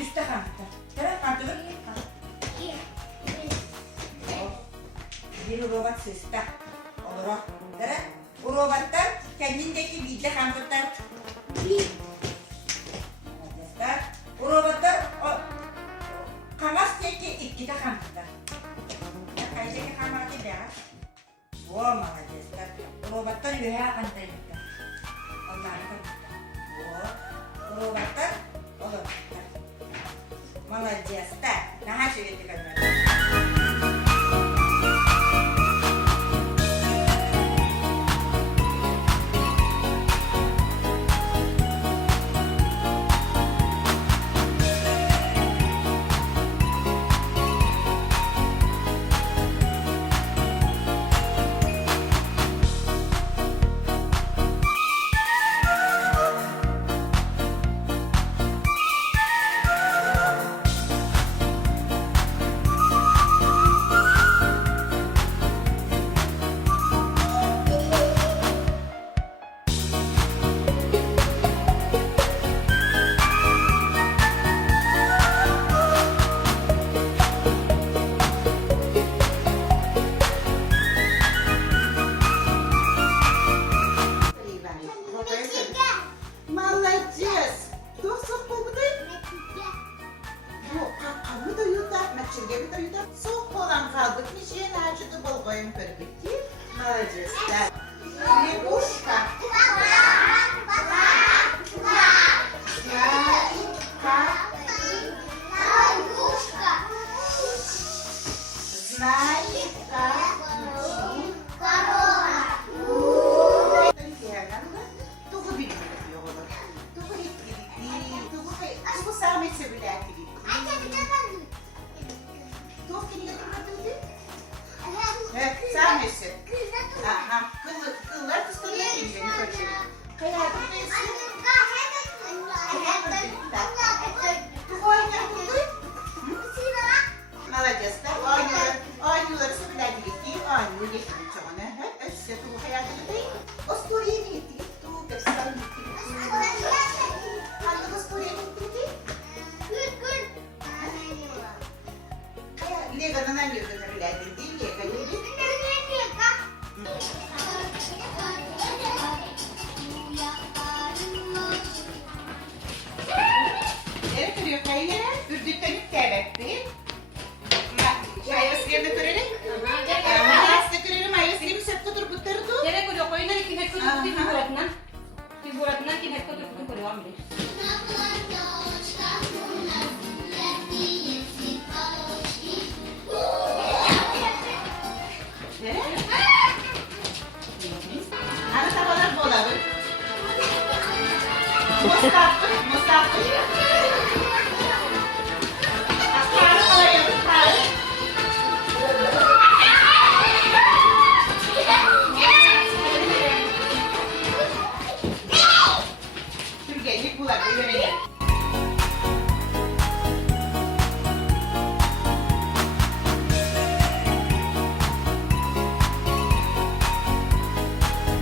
üstte kantıda. Tere kantıda. Bir robot sığısta. Olur o. Tere. Bu robotlar kendindeki bilgi kantıda. Bu robotlar kamas teki ikkide kantıda. Kaydaki kamatı biraz. O malacesler. Bu robotlar yühe kantıda. Onları kantıda. O robotlar olur. Malacesler. Naha söyledik onları. Soğuk olan kaldık. Niçin enerjide bol koyun pergitti. Malacesler. Лягушка. Знайка. Корова. Тугу bilmiyor diyorlar. Тугу gitti. Тугу sahmet sevilen gibi. Tuğ kini götürmedin. Evet, sahmesi. Aha, kıllar kıstırıyor gibi beni kaçırıyor. Kaya kıstırıyorsun. Tuğ oynayan buldu. Malacesler oynuyorlar sevilen gitti. Oynuyor getiriyor çoğunu. Hep size tuğ hayal gitti. O story'e mi gitti? Tuğ gösteren gitti. Hangi story'e gitti? Lega'nın en yakın evlendiği değil, Lega değil. Nereye kırıyor kayıya? Ürdükten ilk devletti. Ayasıya da kırarım. Ayasıya kırarım, ayasıya mı septo turputları tu? Nereye kırıyor? Koyuna ikin hekko turputu buratna. Ki buratna ikin hekko turputu kırıyor amri. Ada tavalar bola. Mustafa.